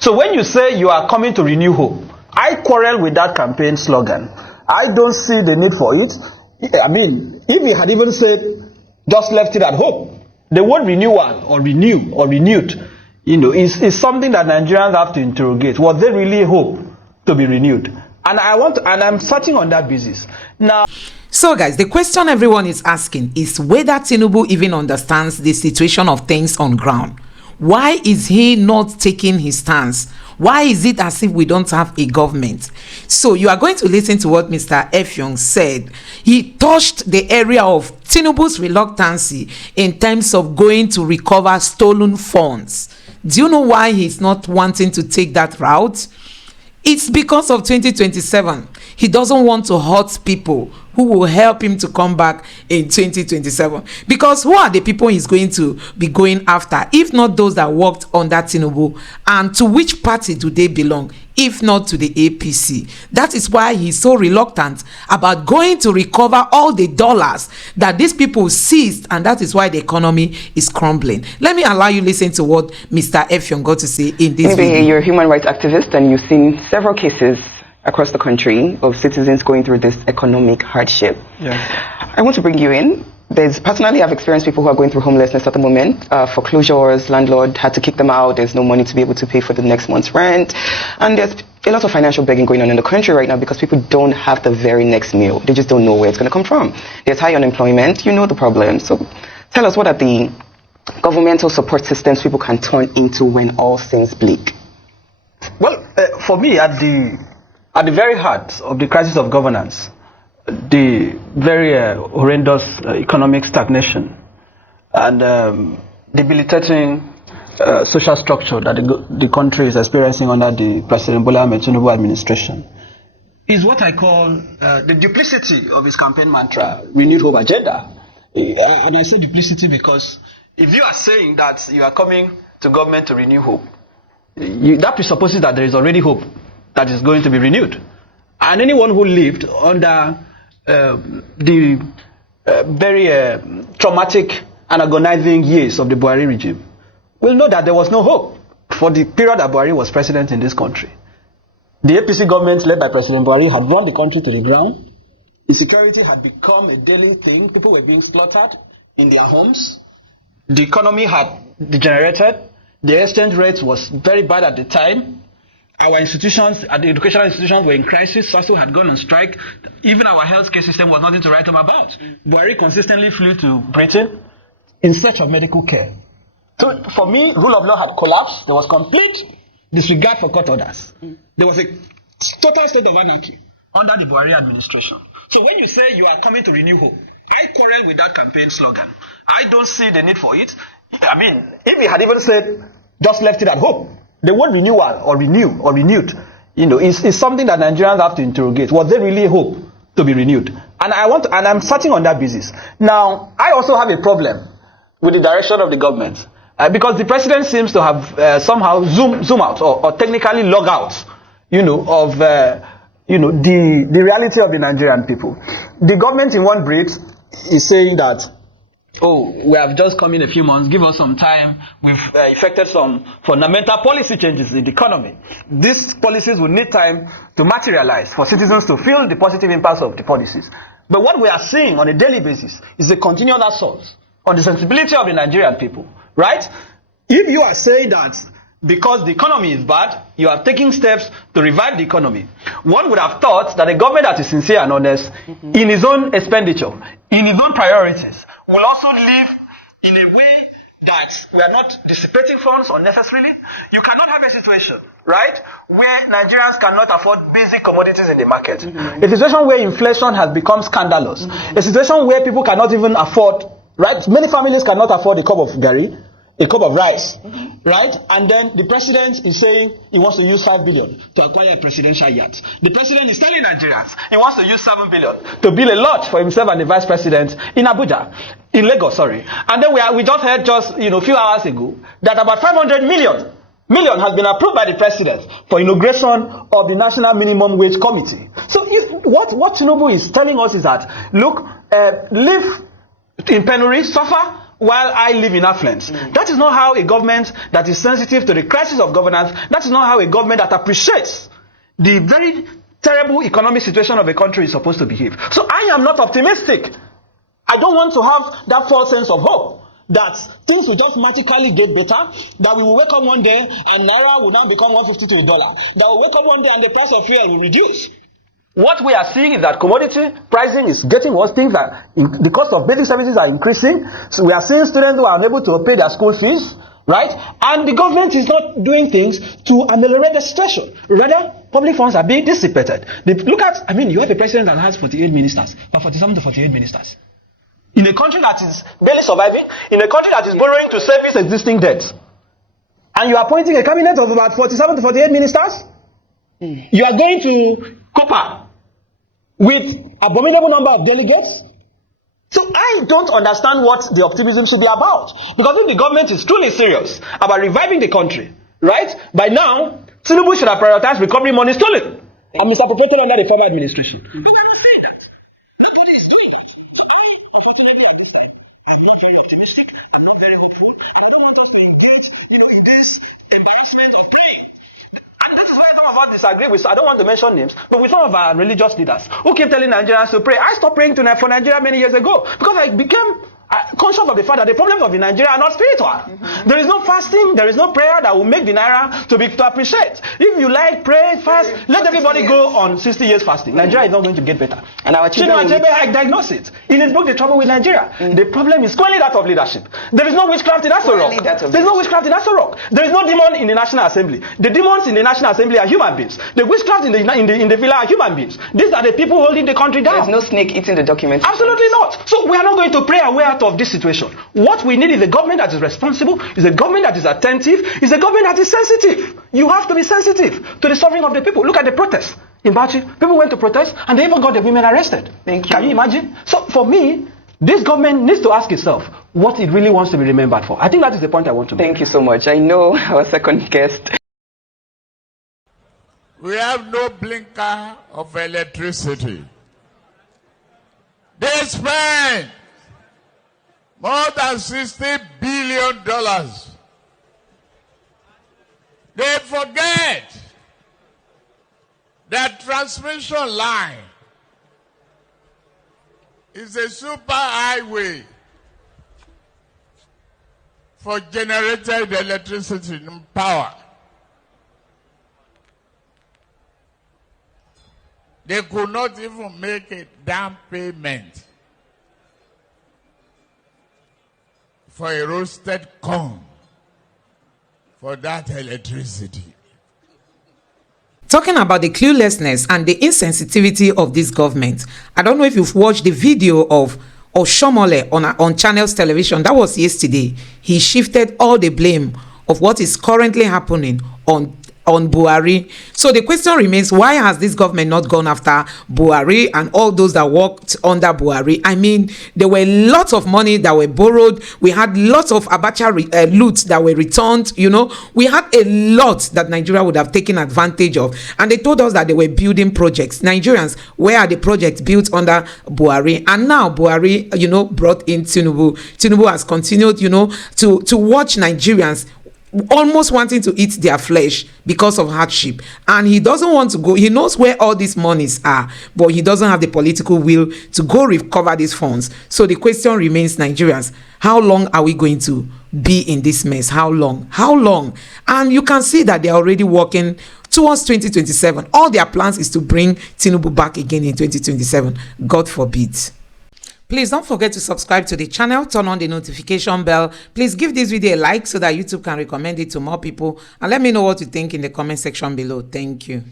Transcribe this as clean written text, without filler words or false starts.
So when you say you are coming to renew hope, I quarrel with that campaign slogan. I don't see the need for it. I mean, if he had even said, just left it at hope, the word renewal or renew or renewed, is something that Nigerians have to interrogate. Was they really hope to be renewed? And I'm starting on that basis. Now, so guys, the question everyone is asking is whether Tinubu even understands the situation of things on ground. Why is he not taking his stance? Why is it as if we don't have a government? So you are going to listen to what Mr. Effiong said. He touched the area of Tinubu's reluctance in terms of going to recover stolen funds. Do you know why he's not wanting to take that route? It's because of 2027. He doesn't want to hurt people who will help him to come back in 2027. Because who are the people he's going to be going after, if not those that worked under Tinubu? And to which party do they belong, if not to the APC? That is why he's so reluctant about going to recover all the dollars that these people seized, and that is why the economy is crumbling. Let me allow you listen to what Mr. Effiong got to say in this video. You're a human rights activist, and you've seen several cases across the country of citizens going through this economic hardship. yes. I want to bring you in. Personally, I've experienced people who are going through homelessness at the moment. Foreclosures, landlord had to kick them out. There's no money to be able to pay for the next month's rent. And there's a lot of financial begging going on in the country right now because people don't have the very next meal. They just don't know where it's going to come from. There's high unemployment. You know the problem. So tell us, what are the governmental support systems people can turn into when all seems bleak? Well, for me, at the very heart of the crisis of governance, the very horrendous economic stagnation and debilitating social structure that the country is experiencing under the President Bola Ahmed Tinubu administration is what I call the duplicity of his campaign mantra, renewed hope agenda. And I say duplicity because if you are saying that you are coming to government to renew hope, that presupposes that there is already hope that is going to be renewed. And anyone who lived under the very traumatic and agonizing years of the Buhari regime will know that there was no hope for the period that Buhari was president in this country. The APC government led by President Buhari had run the country to the ground. Insecurity had become a daily thing. People were being slaughtered in their homes. The economy had degenerated. The exchange rate was very bad at the time. Our institutions, the educational institutions were in crisis. SASU had gone on strike. Even our healthcare system was nothing to write home about. Buhari consistently flew to Britain in search of medical care. So for me, rule of law had collapsed. There was complete disregard for court orders. There was a total state of anarchy under the Buhari administration. So when you say you are coming to renew hope, I quarrel with that campaign slogan. I don't see the need for it. I mean, if he had even said, just left it at hope, the word renewal or renew or renewed, is something that Nigerians have to interrogate. Was they really hope to be renewed? And I'm starting on that basis. Now, I also have a problem with the direction of the government because the president seems to have somehow zoom out or technically log out, of the reality of the Nigerian people. The government in one breath is saying that, we have just come in a few months, give us some time. We've effected some fundamental policy changes in the economy. These policies will need time to materialize for citizens to feel the positive impacts of the policies. But what we are seeing on a daily basis is a continual assault on the sensibility of the Nigerian people, right? If you are saying that because the economy is bad, you are taking steps to revive the economy, one would have thought that a government that is sincere and honest in its own expenditure, in its own priorities, will also live in a way that we are not dissipating funds unnecessarily. You cannot have a situation, right, where Nigerians cannot afford basic commodities in the market. A situation where inflation has become scandalous. A situation where people cannot even afford, right? Many families cannot afford a cup of gari, a cup of rice, right? And then the president is saying he wants to use 5 billion to acquire a presidential yacht. The president is telling Nigerians he wants to use 7 billion to build a lodge for himself and the vice president in Abuja, in Lagos, sorry. And then we just heard a few hours ago that about 500 million has been approved by the president for inauguration of the National Minimum Wage Committee. So what Tinubu is telling us is that, look, live in penury, suffer while I live in affluence. That is not how a government that is sensitive to the crisis of governance, that is not how a government that appreciates the very terrible economic situation of a country is supposed to behave. So I am not optimistic. I don't want to have that false sense of hope that things will just magically get better, that we will wake up one day and Naira will now become 150 to $1, that we'll wake up one day and the price of fuel will reduce. What we are seeing is that commodity pricing is getting worse. Things are the cost of basic services are increasing. So we are seeing students who are unable to pay their school fees, right? And the government is not doing things to ameliorate the situation. Rather, public funds are being dissipated. Look at, you have a president that has 48 ministers, but 47 to 48 ministers. In a country that is barely surviving, in a country that is borrowing to service existing debts, and you are appointing a cabinet of about 47 to 48 ministers, you are going to copper with abominable number of delegates. So I don't understand what the optimism should be about. Because if the government is truly serious about reviving the country, right, by now, Tinubu should have prioritized recovery money stolen and misappropriated under the former administration. But I don't say that. Nobody is doing that. So unfortunately at this time, I'm not very optimistic, I'm not very hopeful. I don't want us to engage in this embarrassment of praying. And this is why some of us disagree with, I don't want to mention names, but with some of our religious leaders who keep telling Nigerians to pray. I stopped praying for Nigeria many years ago because I became conscious of the fact that the problems of Nigeria are not spiritual. There is no fasting, there is no prayer that will make the Naira to appreciate. If you like, pray, fast, let everybody go on 60 years fasting. Nigeria is not going to get better. And our children I diagnosed it. In his book, The Trouble with Nigeria. The problem is squarely that of leadership. There is no witchcraft in Aso Rock. There is no witchcraft in Aso Rock. There is no demon in the National Assembly. The demons in the National Assembly are human beings. The witchcraft in the villa are human beings. These are the people holding the country down. There is no snake eating the documents. Absolutely not. So we are not going to pray our way out of this situation. What we need is a government that is responsible, is a government that is attentive, is a government that is sensitive. You have to be sensitive to the suffering of the people. Look at the protests in Bachi. People went to protest and they even got the women arrested. Thank you. Can you imagine? So for me, this government needs to ask itself what it really wants to be remembered for. I think that is the point I want to make. Thank you so much. I know our second guest. We have no blinker of electricity. They spend more than $60 billion. They forget that transmission line is a super highway for generated electricity and power. They could not even make a down payment for a roasted corn for that electricity. Talking about the cluelessness and the insensitivity of this government, I don't know if you've watched the video of Oshomole on Channels Television. That was yesterday. He shifted all the blame of what is currently happening on Buhari. So the question remains, why has this government not gone after Buhari and all those that worked under Buhari? I mean, there were lots of money that were borrowed. We had lots of Abacha loot that were returned. We had a lot that Nigeria would have taken advantage of. And they told us that they were building projects. Nigerians, where are the projects built under Buhari? And now Buhari, brought in Tinubu. Tinubu has continued, to watch Nigerians almost wanting to eat their flesh because of hardship, and he doesn't want to go. He knows where all these monies are, but he doesn't have the political will to go recover these funds. So the question remains, Nigerians, how long are we going to be in this mess? How long? And you can see that they are already working towards 2027. All their plans is to bring Tinubu back again in 2027. God forbid. Please don't forget to subscribe to the channel, turn on the notification bell. Please give this video a like so that YouTube can recommend it to more people. And let me know what you think in the comment section below. Thank you.